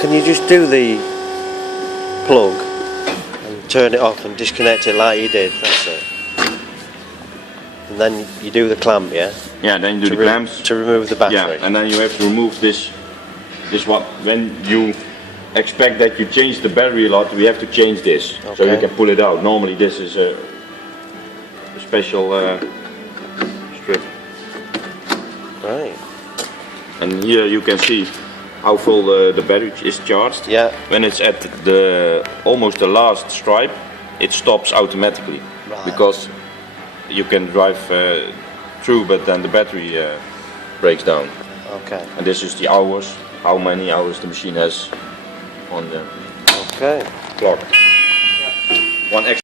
Can you just do the plug and turn it off and disconnect it like you did? That's it. And then you do the clamp, yeah? Yeah, then you do the clamps. To remove the battery. Yeah, and then you have to remove this one. When you expect that you change the battery a lot, we have to change this. Okay. So you can pull it out. Normally this is a special strip. Right. And here you can see how full the battery is charged. Yeah. When it's at almost the last stripe, it stops automatically. Right. Because you can drive through, but then the battery breaks down. Okay. And this is the hours, how many hours the machine has on the clock. One extra